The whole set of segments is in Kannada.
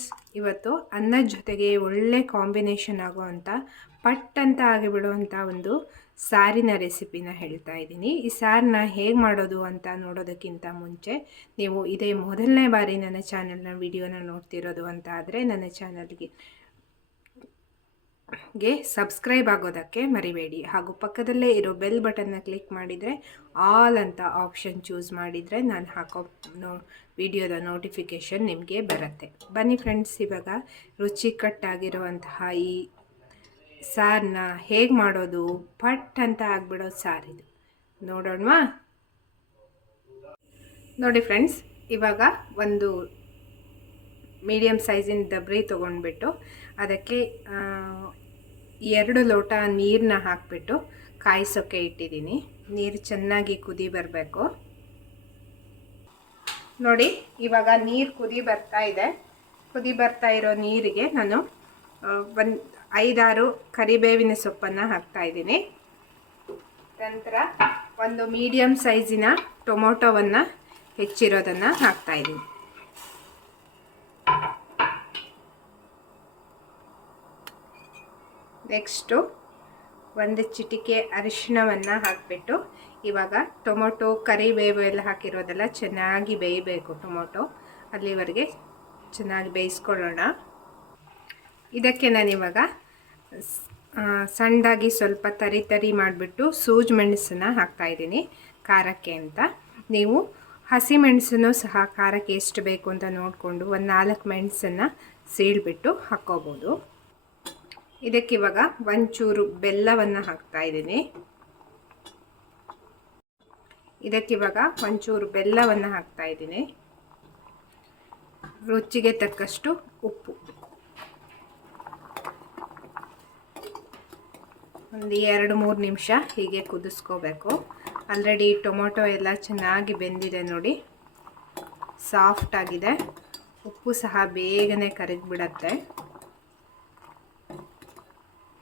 ಫ್ರೆಂಡ್ಸ್ ಇವತ್ತು ಅನ್ನದ ಜೊತೆಗೆ ಒಳ್ಳೆ ಕಾಂಬಿನೇಷನ್ ಆಗುವಂಥ ಪಟ್ ಅಂತ ಆಗಿಬಿಡುವಂಥ ಒಂದು ಸಾರಿನ ರೆಸಿಪಿನ ಹೇಳ್ತಾ ಇದ್ದೀನಿ. ಈ ಸಾರನ್ನ ಹೇಗೆ ಮಾಡೋದು ಅಂತ ನೋಡೋದಕ್ಕಿಂತ ಮುಂಚೆ ನೀವು ಇದೇ ಮೊದಲನೇ ಬಾರಿ ನನ್ನ ಚಾನಲ್ನ ವಿಡಿಯೋನ ನೋಡ್ತಿರೋದು ಅಂತ ಆದರೆ ನನ್ನ ಚಾನಲ್ಗೆ ಗೆ ಸಬ್ಸ್ಕ್ರೈಬ್ ಆಗೋದಕ್ಕೆ ಮರಿಬೇಡಿ. ಹಾಗೂ ಪಕ್ಕದಲ್ಲೇ ಇರೋ ಬೆಲ್ ಬಟನ್ನ ಕ್ಲಿಕ್ ಮಾಡಿದರೆ ಆಲ್ ಅಂತ ಆಪ್ಷನ್ ಚೂಸ್ ಮಾಡಿದರೆ ನಾನು ಹಾಕೋ ನೋ ವಿಡಿಯೋದ ನೋಟಿಫಿಕೇಷನ್ ನಿಮಗೆ ಬರುತ್ತೆ. ಬನ್ನಿ ಫ್ರೆಂಡ್ಸ್, ಇವಾಗ ರುಚಿಕಟ್ಟಾಗಿರುವಂತಹ ಈ ಸಾರನ್ನ ಹೇಗೆ ಮಾಡೋದು, ಪಟ್ ಅಂತ ಆಗಿಬಿಡೋ ಸಾರಿದು ನೋಡೋಣವಾ? ನೋಡಿ ಫ್ರೆಂಡ್ಸ್, ಇವಾಗ ಒಂದು ಮೀಡಿಯಮ್ ಸೈಜಿನ ದಬ್ರಿ ತೊಗೊಂಡ್ಬಿಟ್ಟು ಅದಕ್ಕೆ ಎರಡು ಲೋಟ ನೀರನ್ನ ಹಾಕಿಬಿಟ್ಟು ಕಾಯಿಸೋಕ್ಕೆ ಇಟ್ಟಿದ್ದೀನಿ. ನೀರು ಚೆನ್ನಾಗಿ ಕುದಿ ಬರಬೇಕು. ನೋಡಿ, ಇವಾಗ ನೀರು ಕುದಿ ಬರ್ತಾ ಇದೆ. ಕುದಿ ಬರ್ತಾ ಇರೋ ನೀರಿಗೆ ನಾನು ಒಂದು ಐದಾರು ಕರಿಬೇವಿನ ಸೊಪ್ಪನ್ನು ಹಾಕ್ತಾ ಇದ್ದೀನಿ. ನಂತರ ಒಂದು ಮೀಡಿಯಮ್ ಸೈಜಿನ ಟೊಮೊಟೊವನ್ನು ಹೆಚ್ಚಿರೋದನ್ನು ಹಾಕ್ತಾ ನೆಕ್ಸ್ಟು ಒಂದು ಚಿಟಿಕೆ ಅರಿಶಿಣವನ್ನು ಹಾಕಿಬಿಟ್ಟು ಇವಾಗ ಟೊಮೊಟೊ ಕರಿಬೇವು ಎಲ್ಲ ಹಾಕಿರೋದೆಲ್ಲ ಚೆನ್ನಾಗಿ ಬೇಯಬೇಕು ಟೊಮೊಟೊ. ಅಲ್ಲಿವರೆಗೆ ಚೆನ್ನಾಗಿ ಬೇಯಿಸ್ಕೊಳ್ಳೋಣ. ಇದಕ್ಕೆ ನಾನಿವಾಗ ಇವಾಗ ಸಣ್ಣದಾಗಿ ಸ್ವಲ್ಪ ತರಿ ತರಿ ಮಾಡಿಬಿಟ್ಟು ಸೂಜ್ ಮೆಣಸನ್ನು ಹಾಕ್ತಾಯಿದ್ದೀನಿ ಖಾರಕ್ಕೆ ಅಂತ. ನೀವು ಹಸಿ ಮೆಣಸನ್ನು ಸಹ ಖಾರಕ್ಕೆ ಎಷ್ಟು ಬೇಕು ಅಂತ ನೋಡಿಕೊಂಡು ಒಂದು ನಾಲ್ಕು ಮೆಣಸನ್ನು ಸೀಳ್ಬಿಟ್ಟು ಹಾಕ್ಕೋಬೋದು. ಇದಕ್ಕಿವಾಗ ಒಂಚೂರು ಬೆಲ್ಲವನ್ನು ಹಾಕ್ತಾ ಇದ್ದೀನಿ. ಇದಕ್ಕಿವಾಗ ಒಂಚೂರು ಬೆಲ್ಲವನ್ನು ಹಾಕ್ತಾ ಇದ್ದೀನಿ. ರುಚಿಗೆ ತಕ್ಕಷ್ಟು ಉಪ್ಪು. ಒಂದು ಎರಡು ಮೂರು ನಿಮಿಷ ಹೀಗೆ ಕುದಿಸ್ಕೋಬೇಕು. ಆಲ್ರೆಡಿ ಟೊಮೊಟೊ ಎಲ್ಲ ಚೆನ್ನಾಗಿ ಬೆಂದಿದೆ ನೋಡಿ. ಸಾಫ್ಟ್ ಆಗಿದೆ. ಉಪ್ಪು ಸಹ ಬೇಗನೆ ಕರಗಿಬಿಡತ್ತೆ.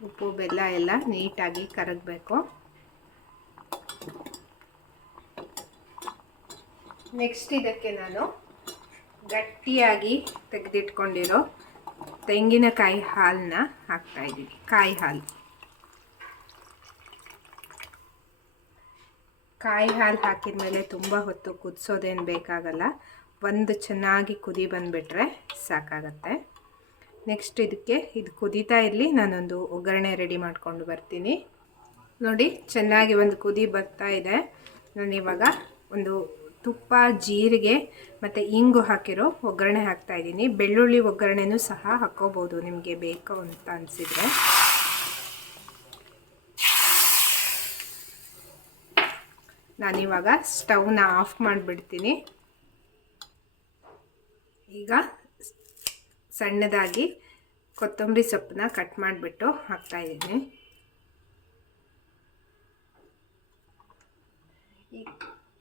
ಉಪ್ಪು, ಬೆಲ್ಲ ಎಲ್ಲ ನೀಟಾಗಿ ಕರಗಬೇಕು. ನೆಕ್ಸ್ಟ್ ಇದಕ್ಕೆ ನಾನು ಗಟ್ಟಿಯಾಗಿ ತೆಗೆದಿಟ್ಕೊಂಡಿರೋ ತೆಂಗಿನಕಾಯಿ ಹಾಲನ್ನ ಹಾಕ್ತಾ ಇದ್ದೀನಿ. ಕಾಯಿ ಹಾಲು. ಕಾಯಿ ಹಾಲು ಹಾಕಿದ ಮೇಲೆ ತುಂಬ ಹೊತ್ತು ಕುದಿಸೋದೇನು ಬೇಕಾಗಲ್ಲ. ಒಂದು ಚೆನ್ನಾಗಿ ಕುದಿ ಬಂದುಬಿಟ್ರೆ ಸಾಕಾಗತ್ತೆ. ನೆಕ್ಸ್ಟ್ ಇದಕ್ಕೆ ಇದು ಕುದೀತಾ ಇರಲಿ, ನಾನೊಂದು ಒಗ್ಗರಣೆ ರೆಡಿ ಮಾಡಿಕೊಂಡು ಬರ್ತೀನಿ. ನೋಡಿ, ಚೆನ್ನಾಗಿ ಒಂದು ಕುದಿ ಬರ್ತಾ ಇದೆ. ನಾನಿವಾಗ ಒಂದು ತುಪ್ಪ, ಜೀರಿಗೆ ಮತ್ತು ಇಂಗು ಹಾಕಿರೋ ಒಗ್ಗರಣೆ ಹಾಕ್ತಾ ಇದ್ದೀನಿ. ಬೆಳ್ಳುಳ್ಳಿ ಒಗ್ಗರಣೆನೂ ಸಹ ಹಾಕ್ಕೋಬೋದು ನಿಮಗೆ ಬೇಕು ಅಂತ ಅನಿಸಿದರೆ. ನಾನಿವಾಗ ಸ್ಟವ್ನ ಆಫ್ ಮಾಡಿಬಿಡ್ತೀನಿ. ಈಗ ಸಣ್ಣದಾಗಿ ಕೊತ್ತಂಬರಿ ಸೊಪ್ಪನ್ನ ಕಟ್ ಮಾಡಿಬಿಟ್ಟು ಹಾಕ್ತಾಯಿದ್ದೀನಿ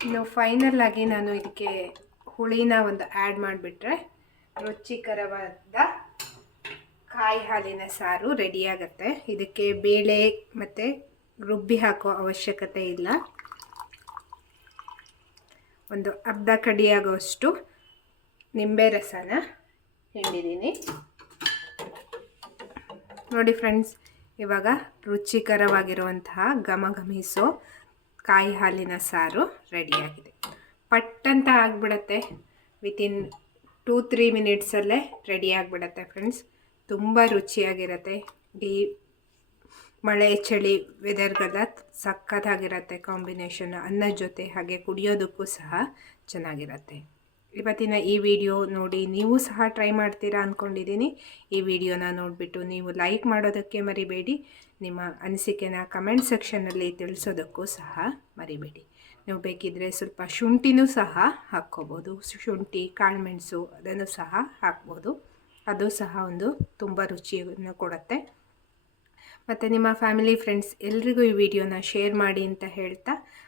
ಇನ್ನು ಫೈನಲ್ ಆಗಿ ನಾನು ಇದಕ್ಕೆ ಹುಳಿನ ಒಂದು ಆ್ಯಡ್ ಮಾಡಿಬಿಟ್ರೆ ರುಚಿಕರವಾದ ಕಾಯಿ ಹಾಲಿನ ಸಾರು ರೆಡಿಯಾಗತ್ತೆ ಇದಕ್ಕೆ ಬೇಳೆ ಮತ್ತು ರುಬ್ಬಿ ಹಾಕೋ ಅವಶ್ಯಕತೆ ಇಲ್ಲ. ಒಂದು ಅರ್ಧ ಕಡಿಯಾಗುವಷ್ಟು ನಿಂಬೆ ರಸನ ಹಿಂಡಿದ್ದೀನಿ ನೋಡಿ ಫ್ರೆಂಡ್ಸ್, ಇವಾಗ ರುಚಿಕರವಾಗಿರುವಂತಹ ಘಮ ಘಮಿಸೋ ಕಾಯಿ ಹಾಲಿನ ಸಾರು ರೆಡಿಯಾಗಿದೆ. ಪಟ್ ಅಂತ ಆಗಿಬಿಡತ್ತೆ ವಿತಿನ್ ಟೂ ತ್ರೀ ಮಿನಿಟ್ಸಲ್ಲೇ ರೆಡಿ ಆಗಿಬಿಡತ್ತೆ ಫ್ರೆಂಡ್ಸ್. ತುಂಬ ರುಚಿಯಾಗಿರುತ್ತೆ. ಈ ಮಳೆ, ಚಳಿ ವೆದರ್ಗೆಲ್ಲ ಸಕ್ಕತ್ತಾಗಿರತ್ತೆ ಕಾಂಬಿನೇಷನ್ ಅನ್ನದ ಜೊತೆ ಹಾಗೆ ಕುಡಿಯೋದಕ್ಕೂ ಸಹ ಚೆನ್ನಾಗಿರುತ್ತೆ. ಇವತ್ತಿನ ಈ ವಿಡಿಯೋ ನೋಡಿ ನೀವು ಸಹ ಟ್ರೈ ಮಾಡ್ತೀರಾ ಅಂದ್ಕೊಂಡಿದ್ದೀನಿ ಈ ವಿಡಿಯೋನ ನೋಡಿಬಿಟ್ಟು ನೀವು ಲೈಕ್ ಮಾಡೋದಕ್ಕೆ ಮರಿಬೇಡಿ. ನಿಮ್ಮ ಅನಿಸಿಕೆನ ಕಮೆಂಟ್ ಸೆಕ್ಷನಲ್ಲಿ ತಿಳಿಸೋದಕ್ಕೂ ಸಹ ಮರಿಬೇಡಿ. ನೀವು ಬೇಕಿದ್ದರೆ ಸ್ವಲ್ಪ ಶುಂಠಿನೂ ಸಹ ಹಾಕ್ಕೋಬೋದು. ಶುಂಠಿ ಕಾಳುಮೆಣಸು ಅದನ್ನು ಸಹ ಹಾಕ್ಬೋದು. ಅದು ಸಹ ಒಂದು ತುಂಬ ರುಚಿಯನ್ನು ಕೊಡುತ್ತೆ. ಮತ್ತು ನಿಮ್ಮ ಫ್ಯಾಮಿಲಿ ಫ್ರೆಂಡ್ಸ್ ಎಲ್ರಿಗೂ ಈ ವಿಡಿಯೋನ ಶೇರ್ ಮಾಡಿ ಅಂತ ಹೇಳ್ತಾ